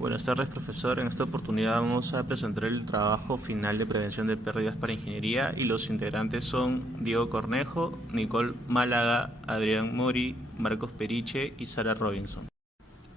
Buenas tardes, profesor. En esta oportunidad vamos a presentar el trabajo final de prevención de pérdidas para ingeniería y los integrantes son Diego Cornejo, Nicole Málaga, Adrián Mori, Marcos Periche y Sara Robinson.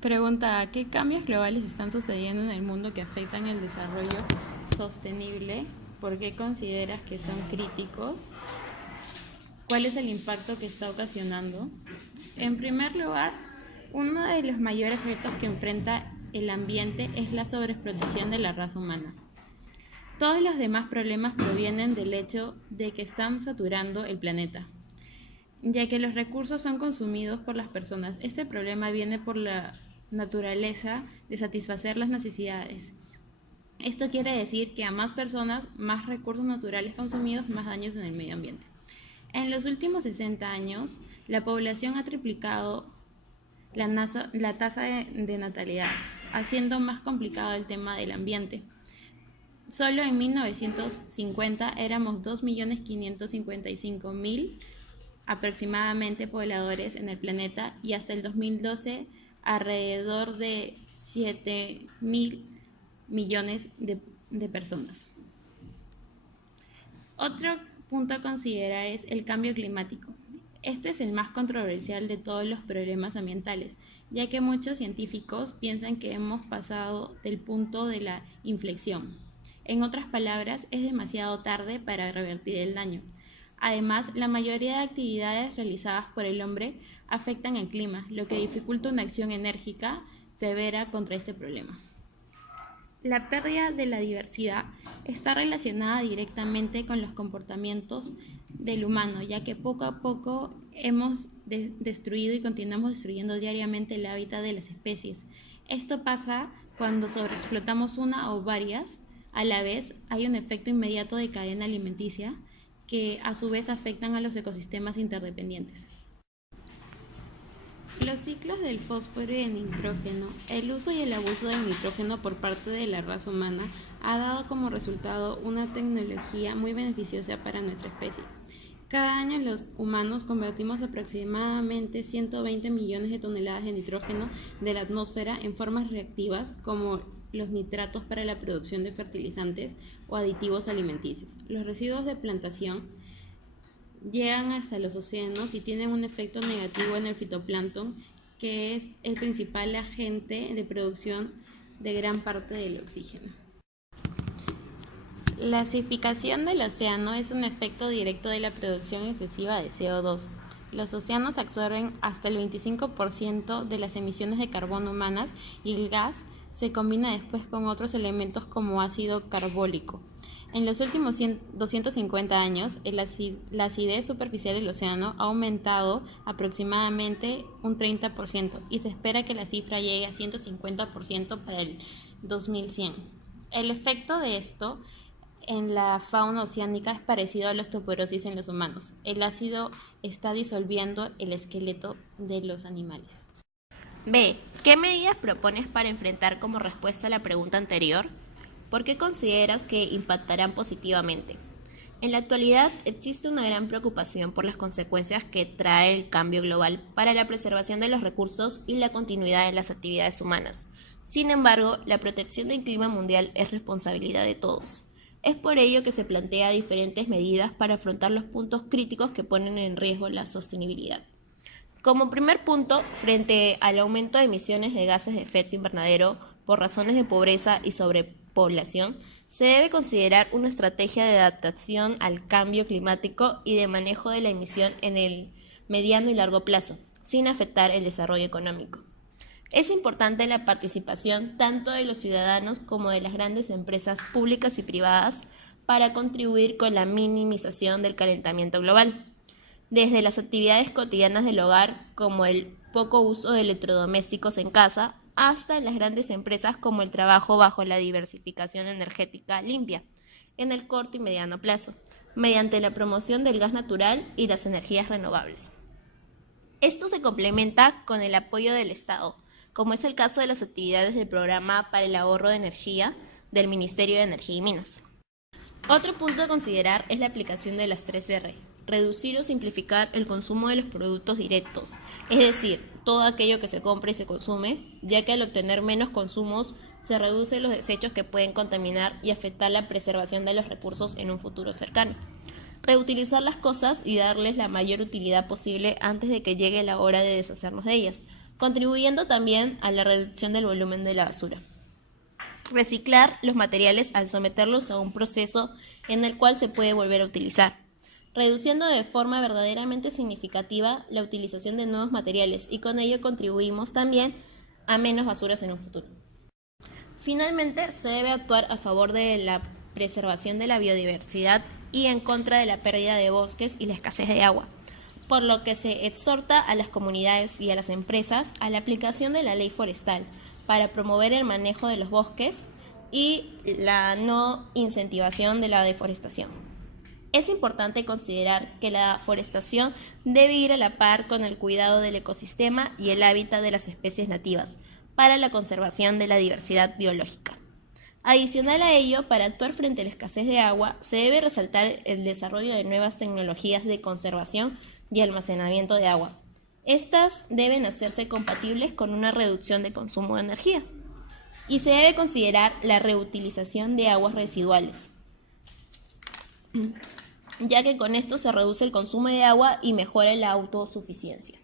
Pregunta: ¿qué cambios globales están sucediendo en el mundo que afectan el desarrollo sostenible? ¿Por qué consideras que son críticos? ¿Cuál es el impacto que está ocasionando? En primer lugar, uno de los mayores retos que enfrenta el ambiente es la sobreexplotación de la raza humana. Todos los demás problemas provienen del hecho de que están saturando el planeta, ya que los recursos son consumidos por las personas. Este problema viene por la naturaleza de satisfacer las necesidades. Esto quiere decir que a más personas, más recursos naturales consumidos, más daños en el medio ambiente. En los últimos 60 años, la población ha triplicado la tasa de natalidad, haciendo más complicado el tema del ambiente. Solo en 1950 éramos 2.555.000 aproximadamente pobladores en el planeta y hasta el 2012 alrededor de 7.000 millones de personas. Otro punto a considerar es el cambio climático. Este es el más controversial de todos los problemas ambientales, ya que muchos científicos piensan que hemos pasado del punto de la inflexión. En otras palabras, es demasiado tarde para revertir el daño. Además, la mayoría de actividades realizadas por el hombre afectan el clima, lo que dificulta una acción enérgica severa contra este problema. La pérdida de la diversidad está relacionada directamente con los comportamientos del humano, ya que poco a poco hemos destruido y continuamos destruyendo diariamente el hábitat de las especies. Esto pasa cuando sobreexplotamos una o varias. A la vez, hay un efecto inmediato de cadena alimenticia que a su vez afectan a los ecosistemas interdependientes. Los ciclos del fósforo y del nitrógeno, el uso y el abuso del nitrógeno por parte de la raza humana ha dado como resultado una tecnología muy beneficiosa para nuestra especie. Cada año los humanos convertimos aproximadamente 120 millones de toneladas de nitrógeno de la atmósfera en formas reactivas como los nitratos para la producción de fertilizantes o aditivos alimenticios. Los residuos de plantación llegan hasta los océanos y tienen un efecto negativo en el fitoplancton, que es el principal agente de producción de gran parte del oxígeno. La acidificación del océano es un efecto directo de la producción excesiva de CO2. Los océanos absorben hasta el 25% de las emisiones de carbono humanas y el gas se combina después con otros elementos como ácido carbólico. En los últimos 250 años, la acidez superficial del océano ha aumentado aproximadamente un 30% y se espera que la cifra llegue a 150% para el 2100. El efecto de esto en la fauna oceánica es parecido a la osteoporosis en los humanos. El ácido está disolviendo el esqueleto de los animales. B. ¿Qué medidas propones para enfrentar como respuesta a la pregunta anterior? ¿Por qué consideras que impactarán positivamente? En la actualidad existe una gran preocupación por las consecuencias que trae el cambio global para la preservación de los recursos y la continuidad de las actividades humanas. Sin embargo, la protección del clima mundial es responsabilidad de todos. Es por ello que se plantea diferentes medidas para afrontar los puntos críticos que ponen en riesgo la sostenibilidad. Como primer punto, frente al aumento de emisiones de gases de efecto invernadero por razones de pobreza y sobrepoblación, se debe considerar una estrategia de adaptación al cambio climático y de manejo de la emisión en el mediano y largo plazo, sin afectar el desarrollo económico. Es importante la participación tanto de los ciudadanos como de las grandes empresas públicas y privadas para contribuir con la minimización del calentamiento global, desde las actividades cotidianas del hogar como el poco uso de electrodomésticos en casa hasta en las grandes empresas como el trabajo bajo la diversificación energética limpia en el corto y mediano plazo, mediante la promoción del gas natural y las energías renovables. Esto se complementa con el apoyo del Estado, como es el caso de las actividades del Programa para el Ahorro de Energía del Ministerio de Energía y Minas. Otro punto a considerar es la aplicación de las 3R, reducir o simplificar el consumo de los productos directos, es decir, todo aquello que se compra y se consume, ya que al obtener menos consumos se reducen los desechos que pueden contaminar y afectar la preservación de los recursos en un futuro cercano. Reutilizar las cosas y darles la mayor utilidad posible antes de que llegue la hora de deshacernos de ellas, contribuyendo también a la reducción del volumen de la basura. Reciclar los materiales al someterlos a un proceso en el cual se puede volver a utilizar, reduciendo de forma verdaderamente significativa la utilización de nuevos materiales y con ello contribuimos también a menos basuras en un futuro. Finalmente, se debe actuar a favor de la preservación de la biodiversidad y en contra de la pérdida de bosques y la escasez de agua, por lo que se exhorta a las comunidades y a las empresas a la aplicación de la ley forestal para promover el manejo de los bosques y la no incentivación de la deforestación. Es importante considerar que la forestación debe ir a la par con el cuidado del ecosistema y el hábitat de las especies nativas para la conservación de la diversidad biológica. Adicional a ello, para actuar frente a la escasez de agua, se debe resaltar el desarrollo de nuevas tecnologías de conservación y almacenamiento de agua. Estas deben hacerse compatibles con una reducción de consumo de energía. Y se debe considerar la reutilización de aguas residuales, ya que con esto se reduce el consumo de agua y mejora la autosuficiencia.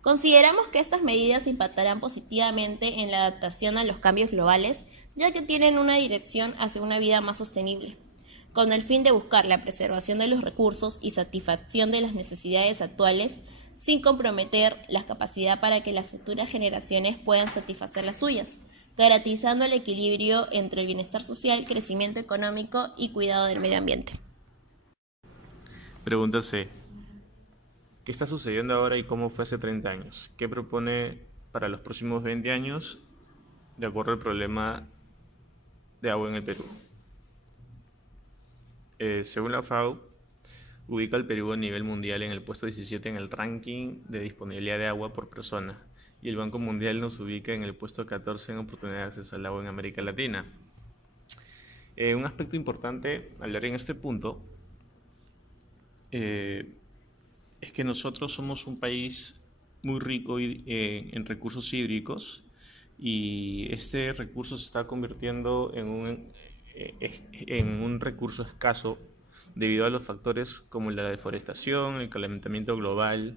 Consideramos que estas medidas impactarán positivamente en la adaptación a los cambios globales, ya que tienen una dirección hacia una vida más sostenible, con el fin de buscar la preservación de los recursos y satisfacción de las necesidades actuales, sin comprometer la capacidad para que las futuras generaciones puedan satisfacer las suyas, garantizando el equilibrio entre el bienestar social, crecimiento económico y cuidado del medio ambiente. Pregunta C. ¿Qué está sucediendo ahora y cómo fue hace 30 años? ¿Qué propone para los próximos 20 años de acuerdo al problema de agua en el Perú? Según la FAO, ubica al Perú a nivel mundial en el puesto 17 en el ranking de disponibilidad de agua por persona, y el Banco Mundial nos ubica en el puesto 14 en oportunidad de acceso al agua en América Latina. Un aspecto importante al hablar en este punto es que nosotros somos un país muy rico en recursos hídricos, y este recurso se está convirtiendo en un recurso escaso debido a los factores como la deforestación, el calentamiento global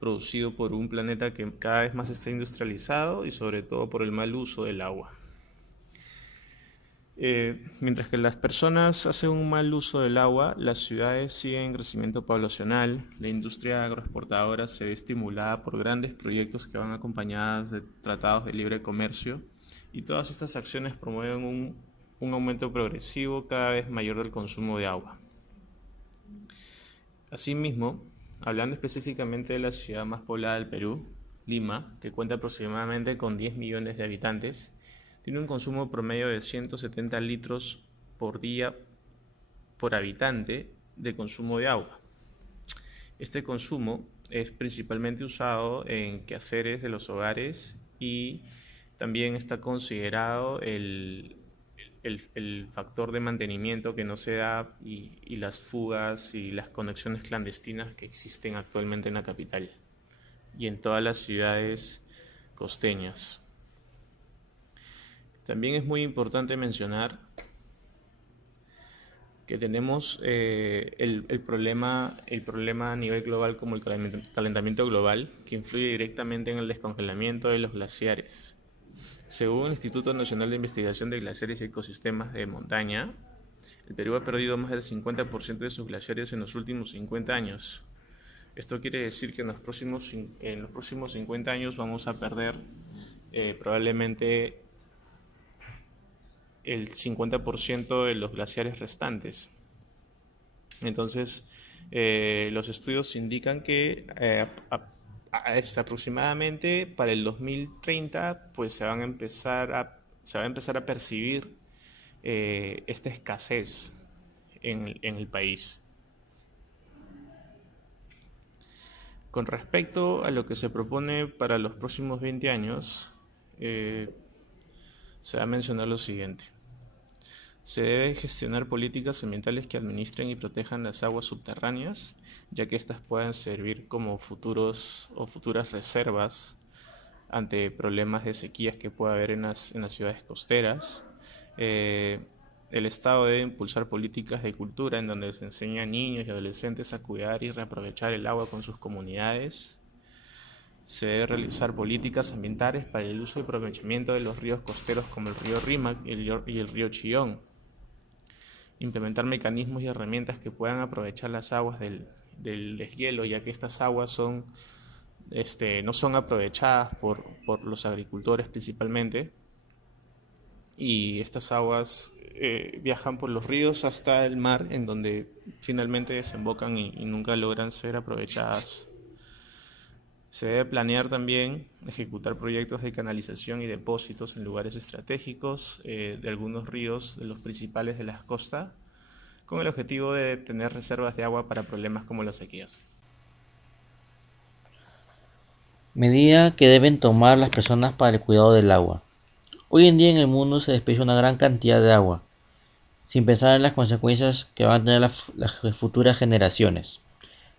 producido por un planeta que cada vez más está industrializado y sobre todo por el mal uso del agua. Mientras que las personas hacen un mal uso del agua, las ciudades siguen en crecimiento poblacional, la industria agroexportadora se ve estimulada por grandes proyectos que van acompañadas de tratados de libre comercio, y todas estas acciones promueven un aumento progresivo cada vez mayor del consumo de agua. Asimismo, hablando específicamente de la ciudad más poblada del Perú, Lima, que cuenta aproximadamente con 10 millones de habitantes, tiene un consumo promedio de 170 litros por día por habitante de consumo de agua. Este consumo es principalmente usado en quehaceres de los hogares, y también está considerado el factor de mantenimiento que no se da y las fugas y las conexiones clandestinas que existen actualmente en la capital y en todas las ciudades costeñas. También es muy importante mencionar que tenemos el problema a nivel global como el calentamiento global, que influye directamente en el descongelamiento de los glaciares. Según el Instituto Nacional de Investigación de Glaciares y Ecosistemas de Montaña, el Perú ha perdido más del 50% de sus glaciares en los últimos 50 años. Esto quiere decir que en los próximos 50 años vamos a perder probablemente el 50% de los glaciares restantes. Entonces, los estudios indican que aproximadamente para el 2030 pues se va a empezar a percibir esta escasez en el país. Con respecto a lo que se propone para los próximos 20 años, se va a mencionar lo siguiente. Se debe gestionar políticas ambientales que administren y protejan las aguas subterráneas, ya que éstas puedan servir como futuras reservas ante problemas de sequías que pueda haber en las ciudades costeras. Eh, el Estado debe impulsar políticas de cultura en donde se enseña a niños y adolescentes a cuidar y reaprovechar el agua con sus comunidades. Se debe realizar políticas ambientales para el uso y aprovechamiento de los ríos costeros como el río Rímac y el río Chillón. Implementar mecanismos y herramientas que puedan aprovechar las aguas del deshielo, ya que estas aguas no son aprovechadas por los agricultores principalmente, y estas aguas viajan por los ríos hasta el mar, en donde finalmente desembocan y nunca logran ser aprovechadas. Se debe planear también ejecutar proyectos de canalización y depósitos en lugares estratégicos de algunos ríos, de los principales de las costas, con el objetivo de tener reservas de agua para problemas como las sequías. Medida que deben tomar las personas para el cuidado del agua. Hoy en día en el mundo se desperdicia una gran cantidad de agua, sin pensar en las consecuencias que van a tener las futuras generaciones.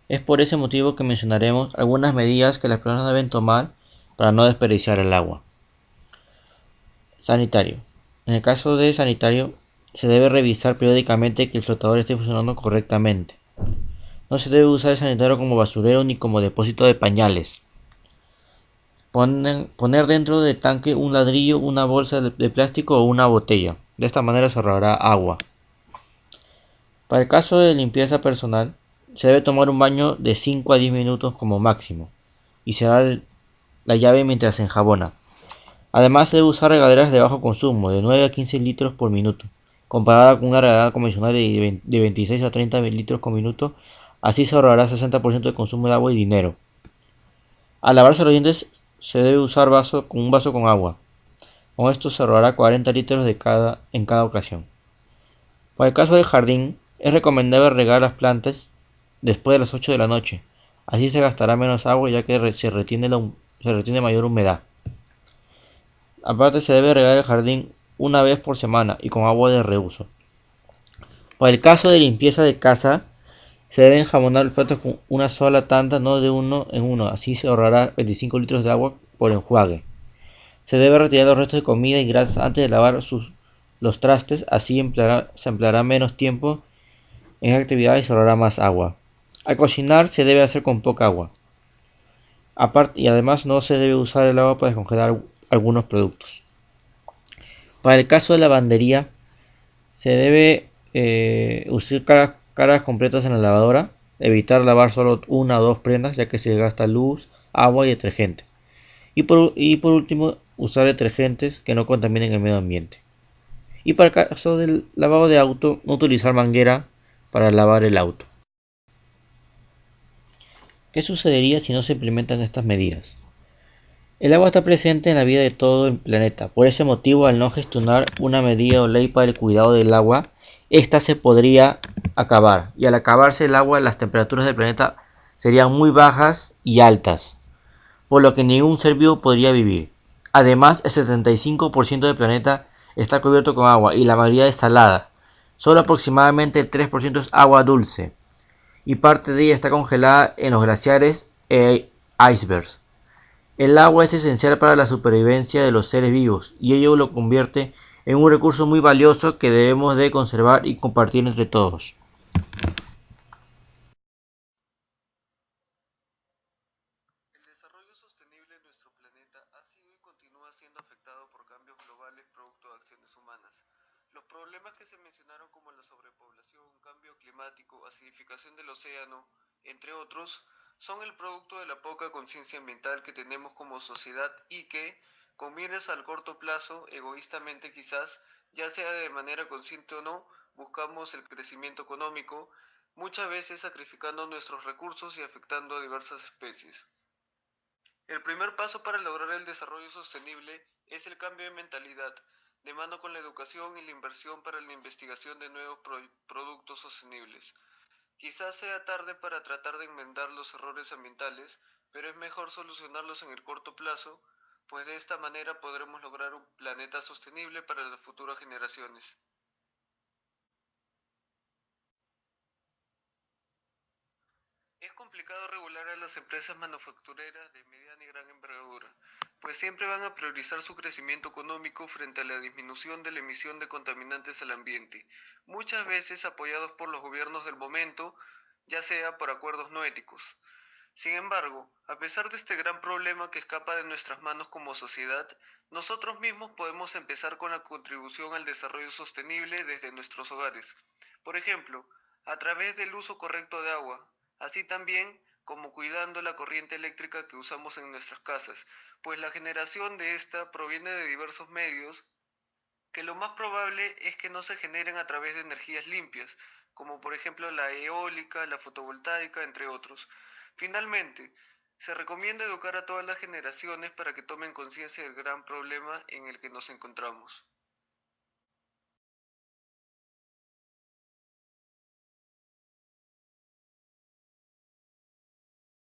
Es por ese motivo que mencionaremos algunas medidas que las personas deben tomar para no desperdiciar el agua. Sanitario. En el caso de sanitario, se debe revisar periódicamente que el flotador esté funcionando correctamente. No se debe usar el sanitario como basurero ni como depósito de pañales. Poner dentro del tanque un ladrillo, una bolsa de plástico o una botella. De esta manera se ahorrará agua. Para el caso de limpieza personal, se debe tomar un baño de 5 a 10 minutos como máximo y cerrar la llave mientras se enjabona. Además, se debe usar regaderas de bajo consumo, de 9 a 15 litros por minuto, comparada con una regadera convencional de 26 a 30 litros por minuto. Así se ahorrará 60% de consumo de agua y dinero. Al lavarse los dientes, se debe usar un vaso con agua. Con esto se ahorrará 40 litros en cada ocasión. Para el caso del jardín, es recomendable regar las plantas después de las 8 de la noche. Así se gastará menos agua ya que se retiene mayor humedad. Aparte, se debe regar el jardín una vez por semana y con agua de reuso. Para el caso de limpieza de casa, se deben jabonar los platos con una sola tanda, no de uno en uno. Así se ahorrará 25 litros de agua por enjuague. Se debe retirar los restos de comida y grasas antes de lavar los trastes. Así se empleará menos tiempo en esta actividad y se ahorrará más agua. Al cocinar se debe hacer con poca agua. Y además no se debe usar el agua para descongelar algunos productos. Para el caso de lavandería, se debe usar caras completas en la lavadora, evitar lavar solo una o dos prendas ya que se gasta luz, agua y detergente. Y por último, usar detergentes que no contaminen el medio ambiente. Y para el caso del lavado de auto, no utilizar manguera para lavar el auto. ¿Qué sucedería si no se implementan estas medidas? El agua está presente en la vida de todo el planeta. Por ese motivo, al no gestionar una medida o ley para el cuidado del agua, esta se podría acabar. Y al acabarse el agua, las temperaturas del planeta serían muy bajas y altas, por lo que ningún ser vivo podría vivir. Además, el 75% del planeta está cubierto con agua y la mayoría es salada. Solo aproximadamente el 3% es agua dulce y parte de ella está congelada en los glaciares e icebergs. El agua es esencial para la supervivencia de los seres vivos y ello lo convierte en un recurso muy valioso que debemos de conservar y compartir entre todos. El desarrollo sostenible en nuestro planeta ha sido y continúa siendo afectado por cambios globales producto de acciones humanas. Los problemas que se mencionaron como la sobrepoblación, cambio climático, acidificación del océano, entre otros, son el producto de la poca conciencia ambiental que tenemos como sociedad y que, con miras al corto plazo, egoístamente quizás, ya sea de manera consciente o no, buscamos el crecimiento económico, muchas veces sacrificando nuestros recursos y afectando a diversas especies. El primer paso para lograr el desarrollo sostenible es el cambio de mentalidad, de mano con la educación y la inversión para la investigación de nuevos productos sostenibles. Quizás sea tarde para tratar de enmendar los errores ambientales, pero es mejor solucionarlos en el corto plazo, pues de esta manera podremos lograr un planeta sostenible para las futuras generaciones. Es complicado regular a las empresas manufactureras de mediana y gran envergadura, pues siempre van a priorizar su crecimiento económico frente a la disminución de la emisión de contaminantes al ambiente, muchas veces apoyados por los gobiernos del momento, ya sea por acuerdos no éticos. Sin embargo, a pesar de este gran problema que escapa de nuestras manos como sociedad, nosotros mismos podemos empezar con la contribución al desarrollo sostenible desde nuestros hogares. Por ejemplo, a través del uso correcto de agua, así también como cuidando la corriente eléctrica que usamos en nuestras casas, pues la generación de esta proviene de diversos medios que lo más probable es que no se generen a través de energías limpias, como por ejemplo la eólica, la fotovoltaica, entre otros. Finalmente, se recomienda educar a todas las generaciones para que tomen conciencia del gran problema en el que nos encontramos.